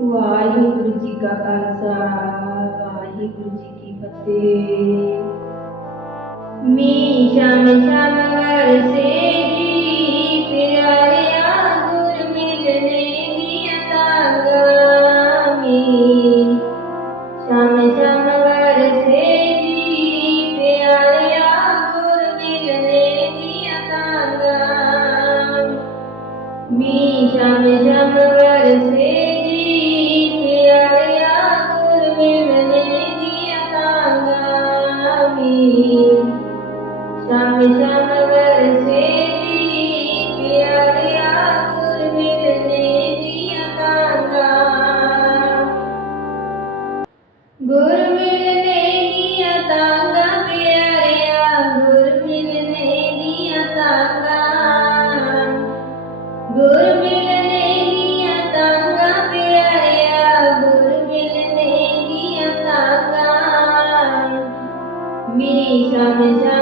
ਵਾਹਿਗੁਰੂ ਜੀ ਕਾ ਖਾਲਸਾ ਵਾਹਿਗੁਰੂ ਜੀ ਕੀ ਫਤਿਹ। ਮੀ ਸ਼ਾਮ ਸ਼ਾਮ ਵਰਸੇ ਜੀ ਗੁਰ ਮਿਲਨੇ ਦੀਆਂ ਤਾਂਗਾ ਪਿਆਰਿਆ ਗੁਰ ਮਿਲਨੇ ਦੀਆਂ ਤਾਂਗਾ। ਮੇਰੀ ਸਮਝਾ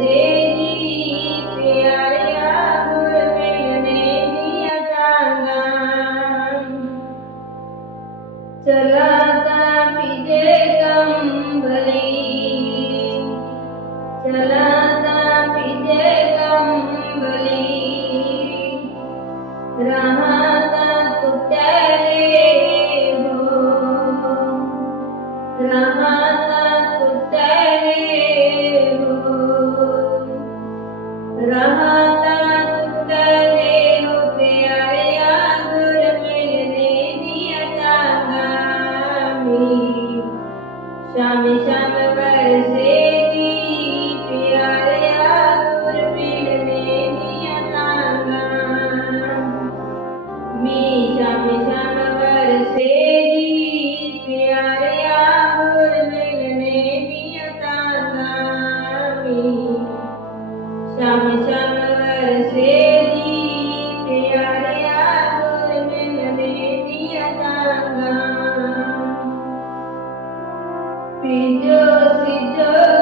Yeah. Yeah. ਭਿਜ ਸਿਜ।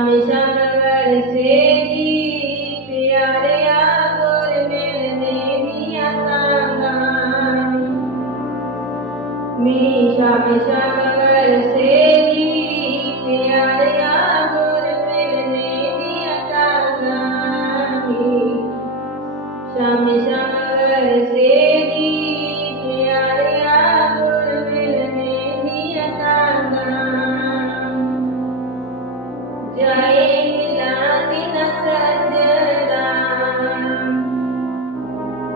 हमेशा बरसेगी प्यारे आगोर मिलने दिया ताना हमेशा हमेशा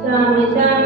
Shami Shami